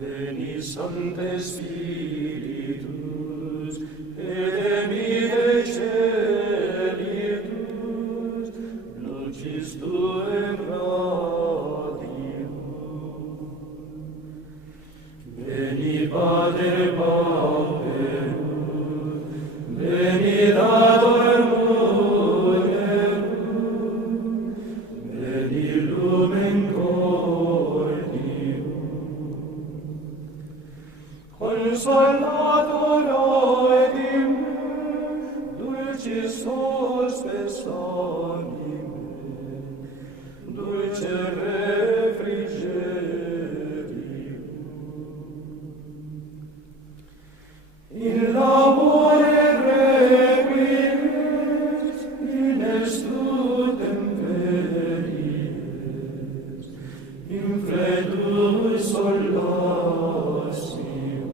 Veni Sancte Spiritus, et emite celitus, lucis Tuae radium. Veni Pater Pauperus, Venidator Muterus, Veni Lumen Cordium, Consolator oedime, dulcis hospes anime, dulce